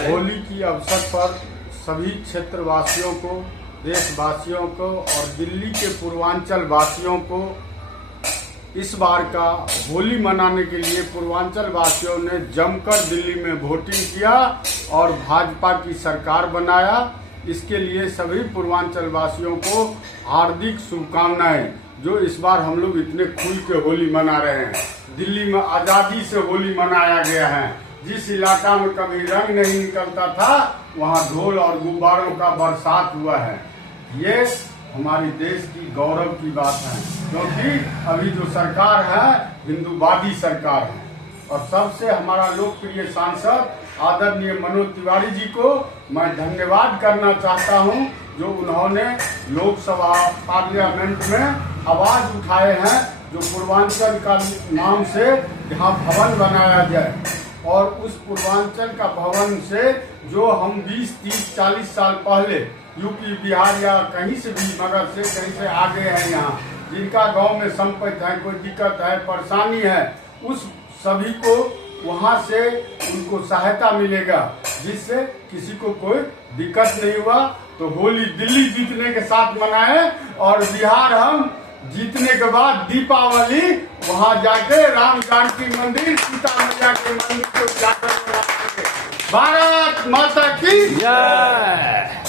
होली की अवसर पर सभी क्षेत्रवासियों को, देशवासियों को और दिल्ली के पूर्वांचल वासियों को इस बार का होली मनाने के लिए पूर्वांचल वासियों ने जमकर दिल्ली में वोटिंग किया और भाजपा की सरकार बनाया। इसके लिए सभी पूर्वांचल वासियों को हार्दिक शुभकामनाएं। जो इस बार हम लोग इतने खुल के होली मना रहे हैं, दिल्ली में आज़ादी से होली मनाया गया है। जिस इलाका में कभी रंग नहीं निकलता था, वहाँ ढोल और गुब्बारों का बरसात हुआ है। ये हमारी देश की गौरव की बात है, क्योंकि अभी जो सरकार है हिंदूवादी सरकार है। और सबसे हमारा लोकप्रिय सांसद आदरणीय मनोज तिवारी जी को मैं धन्यवाद करना चाहता हूं, जो उन्होंने लोकसभा पार्लियामेंट में आवाज उठाए हैं, जो पूर्वांचल का नाम से यहाँ भवन बनाया जाए। और उस पूर्वांचल का भवन से जो हम 20, 30, 40 साल पहले यूपी, बिहार या कहीं से भी, मगर से कहीं से आ गए हैं यहाँ, जिनका गांव में संपत्ति है, कोई दिक्कत है, परेशानी है, उस सभी को वहाँ से उनको सहायता मिलेगा, जिससे किसी को कोई दिक्कत नहीं हुआ। तो होली दिल्ली जीतने के साथ मनाए और बिहार हम जीतने के बाद दीपावली वहाँ जाके राम जानकी मंदिर, सीता मैया के मंदिर को जाकर मनाएंगे। भारत माता की जय।